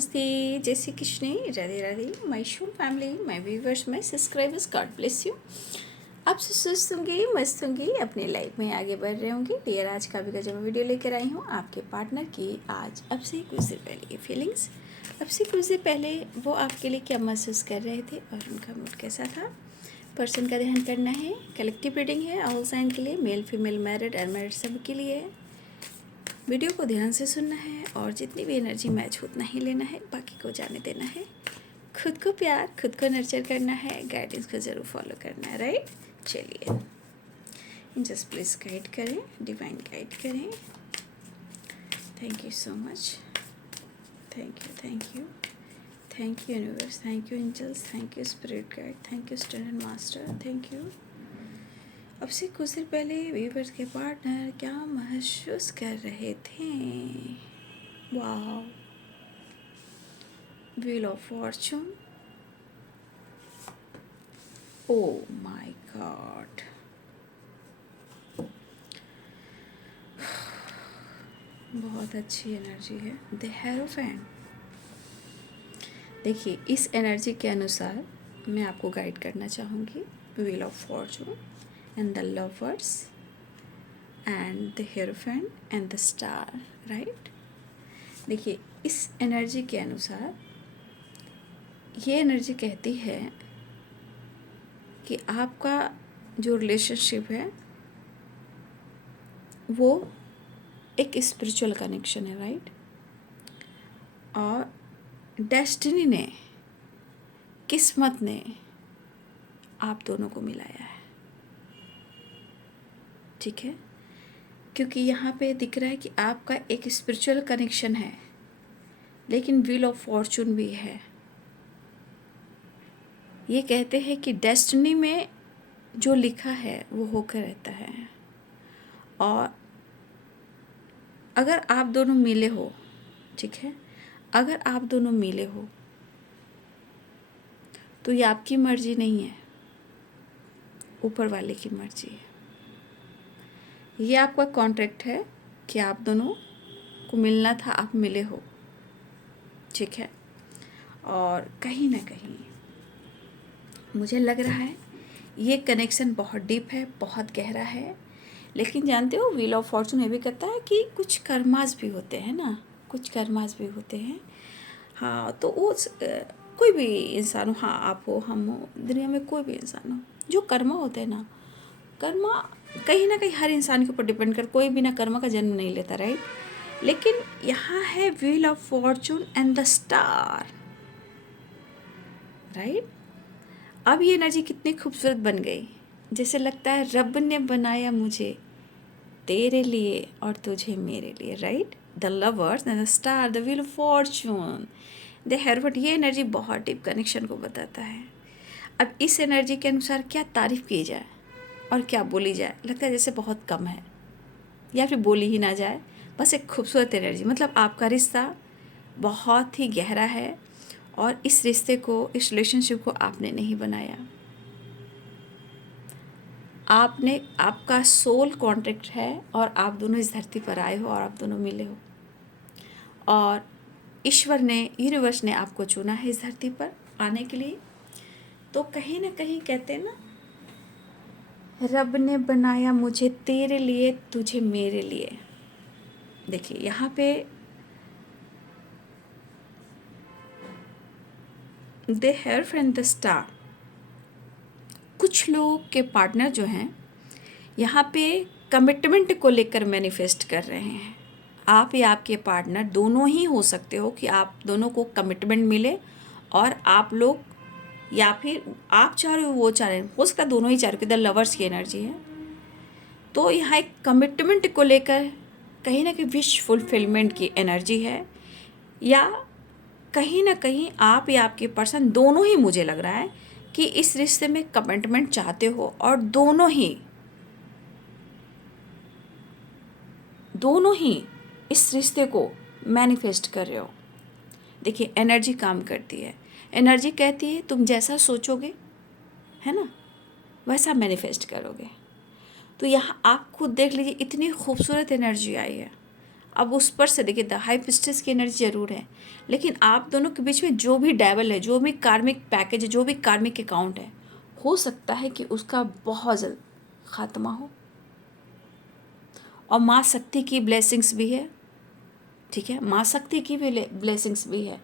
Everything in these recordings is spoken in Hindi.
नमस्ते, जय Shri Krishna, Radhe Radhe. My show family, my viewers, my subscribers, God bless you. आप सुस्त होंगे, मस्त होंगे, अपने लाइफ में आगे बढ़ रहे होंगे। डियर, आज का भी जब मैं वीडियो लेकर आई हूँ आपके पार्टनर की, आज अब से कुछ देर पहले फीलिंग्स, अब से कुछ देर पहले वो आपके लिए क्या महसूस कर रहे थे और उनका मूड कैसा था। पर्सन का ध्यान करना है। कलेक्टिव रीडिंग है ऑल साइन के लिए, मेल फीमेल मैरिड अनमैरिड सब के लिए है। वीडियो को ध्यान से सुनना है और जितनी भी एनर्जी मैच उतना ही लेना है, बाकी को जाने देना है। खुद को प्यार, खुद को नर्चर करना है, गाइडेंस को ज़रूर फॉलो करना है, राइट। चलिए, जस्ट प्लीज़ गाइड करें, डिवाइन गाइड करें। Thank you so much, thank you, thank you, thank you universe, thank you angels, thank you spirit guide, thank you student master, thank you. अब से कुछ देर पहले व्यूअर्स के पार्टनर क्या महसूस कर रहे थे। वाह, wheel of Fortune, oh my God, बहुत अच्छी एनर्जी है। The hierophant. देखिए, इस एनर्जी के अनुसार मैं आपको गाइड करना चाहूँगी। Wheel of Fortune and the lovers and the hierophant and the star, right. देखिए, इस एनर्जी के अनुसार ये एनर्जी कहती है कि आपका जो रिलेशनशिप है वो एक स्पिरिचुअल कनेक्शन है, राइट। और डेस्टिनी ने, किस्मत ने आप दोनों को मिलाया है, ठीक है। क्योंकि यहाँ पे दिख रहा है कि आपका एक स्पिरिचुअल कनेक्शन है, लेकिन व्हील ऑफ फॉर्चून भी है। ये कहते हैं कि डेस्टिनी में जो लिखा है वो होकर रहता है। और अगर आप दोनों मिले हो, ठीक है, अगर आप दोनों मिले हो तो ये आपकी मर्जी नहीं है, ऊपर वाले की मर्जी है। ये आपका कॉन्ट्रैक्ट है कि आप दोनों को मिलना था, आप मिले हो, ठीक है। और कहीं ना कहीं मुझे लग रहा है ये कनेक्शन बहुत डीप है, बहुत गहरा है। लेकिन जानते हो, व्हील ऑफ फॉर्चून ये भी कहता है कि कुछ कर्मास भी होते हैं ना, कुछ कर्मास भी होते हैं। हाँ, तो वो कोई भी इंसान हो, हाँ आप हो, हम हो, दुनिया में कोई भी इंसान हो, जो कर्मा होते हैं ना, कर्मा कहीं ना कहीं हर इंसान के ऊपर डिपेंड कर, कोई बिना कर्मा का जन्म नहीं लेता, राइट। लेकिन यहाँ है wheel of Fortune and the star, right. अब ये एनर्जी कितनी खूबसूरत बन गई, जैसे लगता है रब ने बनाया मुझे तेरे लिए और तुझे मेरे लिए, right. The lovers and the star, the wheel of Fortune, the hierophant. ये एनर्जी बहुत डीप कनेक्शन को बताता है। अब इस एनर्जी के अनुसार क्या तारीफ़ की जाए और क्या बोली जाए, लगता है जैसे बहुत कम है या फिर बोली ही ना जाए। बस एक खूबसूरत एनर्जी, मतलब आपका रिश्ता बहुत ही गहरा है और इस रिश्ते को, इस रिलेशनशिप को आपने नहीं बनाया, आपने, आपका सोल कॉन्ट्रैक्ट है और आप दोनों इस धरती पर आए हो और आप दोनों मिले हो। और ईश्वर ने, यूनिवर्स ने आपको चुना है इस धरती पर आने के लिए। तो कहीं ना कहीं कहते हैं ना, रब ने बनाया मुझे तेरे लिए, तुझे मेरे लिए। देखिए यहाँ पे दे हेयर फ्रेंड द स्टार। कुछ लोग के पार्टनर जो हैं यहाँ पे कमिटमेंट को लेकर मैनिफेस्ट कर रहे हैं। आप या आपके पार्टनर दोनों ही हो सकते हो कि आप दोनों को कमिटमेंट मिले और आप लोग, या फिर आप चाह रहे हो वो चाह रहे हैं, हो सकता है दोनों ही चाह रहे हो कि द लवर्स की एनर्जी है। तो यहाँ एक कमिटमेंट को लेकर कहीं ना कहीं विश फुलफिलमेंट की एनर्जी है, या कहीं ना कहीं आप या आपके पर्सन दोनों ही, मुझे लग रहा है कि इस रिश्ते में कमिटमेंट चाहते हो और दोनों ही इस रिश्ते को मैनिफेस्ट कर रहे हो। देखिए एनर्जी काम करती है, एनर्जी कहती है तुम जैसा सोचोगे, है ना, वैसा मैनिफेस्ट करोगे। तो यहाँ आप खुद देख लीजिए, इतनी खूबसूरत एनर्जी आई है। अब उस पर से देखिए द हाई प्रिस्टेस की एनर्जी ज़रूर है, लेकिन आप दोनों के बीच में जो भी डेवल है, जो भी कार्मिक पैकेज है, जो भी कार्मिक अकाउंट है, हो सकता है कि उसका बहुत जल्द खात्मा हो। और माँ शक्ति की ब्लेसिंग्स भी है, ठीक है, माँ शक्ति की भी ब्लेसिंग्स भी है।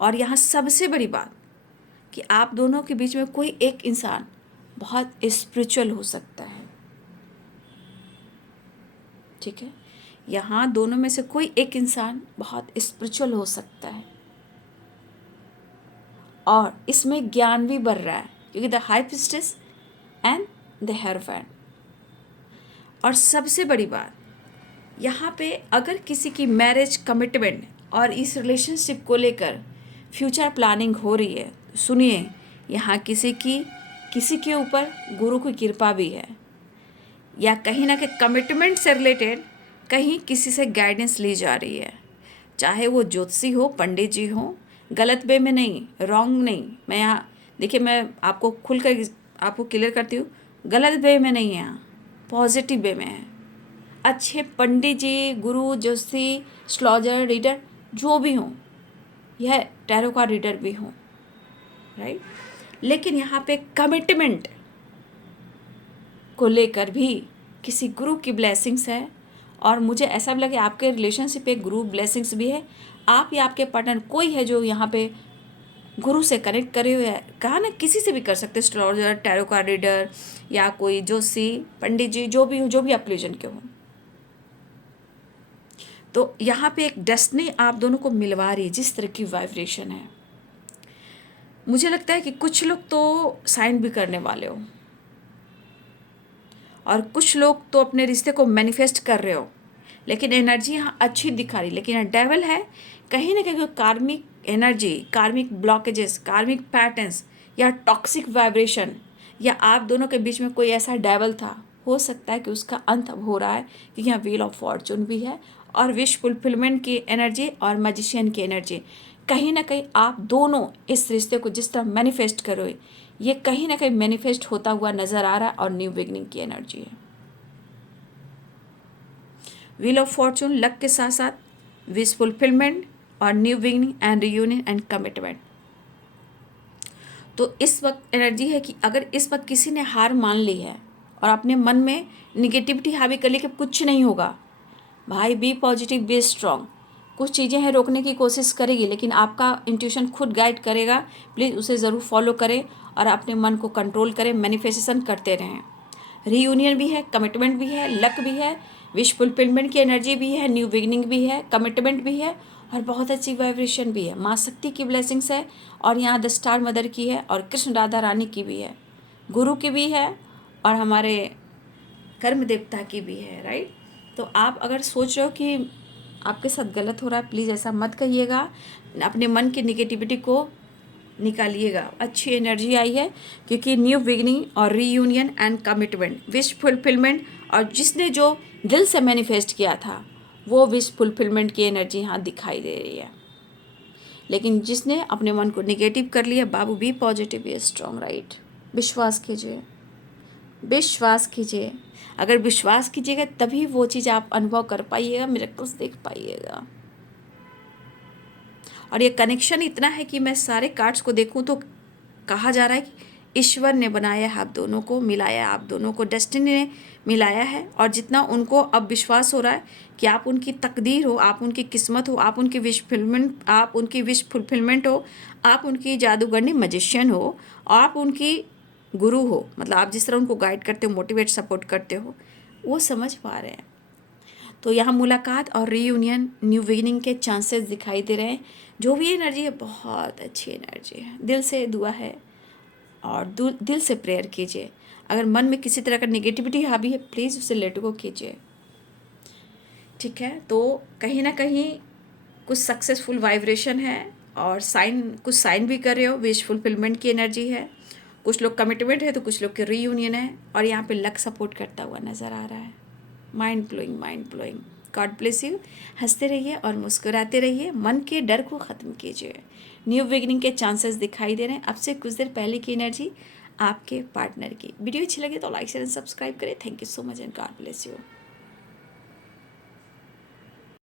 और यहाँ सबसे बड़ी बात कि आप दोनों के बीच में कोई एक इंसान बहुत स्पिरिचुअल हो सकता है, ठीक है, यहाँ दोनों में से कोई एक इंसान बहुत स्पिरिचुअल हो सकता है। और इसमें ज्ञान भी बढ़ रहा है, क्योंकि the high priestess and the hierophant. और सबसे बड़ी बात यहाँ पे, अगर किसी की मैरिज कमिटमेंट और इस रिलेशनशिप को लेकर फ्यूचर प्लानिंग हो रही है, सुनिए, यहाँ किसी के ऊपर गुरु की कृपा भी है, या कहीं ना कहीं कमिटमेंट से रिलेटेड कहीं किसी से गाइडेंस ली जा रही है, चाहे वो ज्योतिषी हो, पंडित जी हो, गलत वे में नहीं, रॉन्ग नहीं। मैं यहाँ देखिए, मैं आपको खुलकर आपको क्लियर करती हूँ, गलत वे में नहीं है, यहाँ पॉजिटिव वे में है। अच्छे पंडित जी, गुरु, ज्योतिषी, एस्ट्रोलॉजर, रीडर जो भी हों, यह टैरो का रीडर भी हों, राइट, लेकिन यहाँ पे कमिटमेंट को लेकर भी किसी गुरु की ब्लेसिंग्स है। और मुझे ऐसा भी लगे आपके रिलेशनशिप पे गुरु ब्लेसिंग्स भी है। आप या आपके पार्टनर कोई है जो यहाँ पे गुरु से कनेक्ट करे हुए है, कहा ना, किसी से भी कर सकते, एस्ट्रोलॉजर, टैरो का रीडर, या कोई ज्योतिषी, पंडित जी, जो भी आप रिलीजन के हों। तो यहाँ पे एक डेस्टिनी आप दोनों को मिलवा रही है, जिस तरह की वाइब्रेशन है। मुझे लगता है कि कुछ लोग तो साइन भी करने वाले हो, और कुछ लोग तो अपने रिश्ते को मैनिफेस्ट कर रहे हो, लेकिन एनर्जी यहाँ अच्छी दिखा रही, लेकिन यहाँ डेविल है, कहीं ना कहीं कार्मिक एनर्जी, कार्मिक ब्लॉकेजेस, कार्मिक पैटर्न्स, या टॉक्सिक वाइब्रेशन, या आप दोनों के बीच में कोई ऐसा डेविल था, हो सकता है कि उसका अंत अब हो रहा है, क्योंकि यहाँ व्हील ऑफ फॉर्चून भी है, और विश फुलफिलमेंट की एनर्जी, और मैजिशियन की एनर्जी। कहीं ना कहीं आप दोनों इस रिश्ते को जिस तरह मैनिफेस्ट करो, ये कहीं ना कहीं मैनिफेस्ट होता हुआ नज़र आ रहा है, और न्यू बिगनिंग की एनर्जी है। व्हील ऑफ फॉर्चून, लक के साथ साथ विश फुलफिलमेंट और new beginning and reunion and commitment. तो इस वक्त एनर्जी है कि अगर इस वक्त किसी ने हार मान ली है और अपने मन में निगेटिविटी हावी कर ली कि कुछ नहीं होगा, भाई बी पॉजिटिव, बी स्ट्रॉन्ग। कुछ चीज़ें हैं रोकने की कोशिश करेगी, लेकिन आपका इंट्यूशन खुद गाइड करेगा। प्लीज़ उसे ज़रूर फॉलो करें और अपने मन को कंट्रोल करें, मैनिफेस्टेशन करते रहें। रीयूनियन भी है, कमिटमेंट भी है, लक भी है, विश फुलफिलमेंट की एनर्जी भी है, न्यू बिगनिंग भी है, कमिटमेंट भी है, और बहुत अच्छी वाइब्रेशन भी है। माँ शक्ति की ब्लेसिंग्स है, और यहाँ द स्टार मदर की है, और कृष्ण राधा रानी की भी है, गुरु की भी है, और हमारे कर्म देवता की भी है, राइट। तो आप अगर सोच रहे हो कि आपके साथ गलत हो रहा है, प्लीज़ ऐसा मत कहिएगा, अपने मन की निगेटिविटी को निकालिएगा। अच्छी एनर्जी आई है, क्योंकि न्यू बिगनिंग और reunion and commitment, wish fulfilment, और जिसने जो दिल से मैनिफेस्ट किया था वो विश फुलफिलमेंट की एनर्जी यहाँ दिखाई दे रही है। लेकिन जिसने अपने मन को निगेटिव कर लिया, बाबू be positive, be strong, right. विश्वास कीजिए, विश्वास कीजिए। अगर विश्वास कीजिएगा तभी वो चीज़ आप अनुभव कर पाइएगा, मिरेकल्स देख पाइएगा। और ये कनेक्शन इतना है कि मैं सारे कार्ड्स को देखूं तो कहा जा रहा है कि ईश्वर ने बनाया है आप दोनों को, मिलाया आप दोनों को, डेस्टिनी ने मिलाया है। और जितना उनको अब विश्वास हो रहा है कि आप उनकी तकदीर हो, आप उनकी किस्मत हो, आप उनकी विश फुलफिलमेंट हो, आप उनकी जादूगरनी मैजिशियन हो, आप उनकी गुरु हो, मतलब आप जिस तरह उनको गाइड करते हो, मोटिवेट सपोर्ट करते हो, वो समझ पा रहे हैं। तो यहाँ मुलाकात और रीयूनियन, न्यू बिगिनिंग के चांसेस दिखाई दे रहे हैं। जो भी एनर्जी है बहुत अच्छी एनर्जी है, दिल से दुआ है और दिल से प्रेयर कीजिए। अगर मन में किसी तरह का नेगेटिविटी हावी है, प्लीज़ उसे लेट गो कीजिए, ठीक है। तो कहीं ना कहीं कुछ सक्सेसफुल वाइब्रेशन है, और कुछ साइन भी कर रहे हो, विश फुलफिलमेंट की एनर्जी है, कुछ लोग कमिटमेंट है, तो कुछ लोग के रीयूनियन है, और यहाँ पे लक सपोर्ट करता हुआ नज़र आ रहा है। Mind blowing, mind blowing. God bless you. हंसते रहिए और मुस्कुराते रहिए, मन के डर को ख़त्म कीजिए। न्यू बिगिनिंग के चांसेस दिखाई दे रहे हैं। अब से कुछ देर पहले की एनर्जी आपके पार्टनर की। वीडियो अच्छी लगे तो लाइक शेयर एंड सब्सक्राइब करें। Thank you so much and God bless you.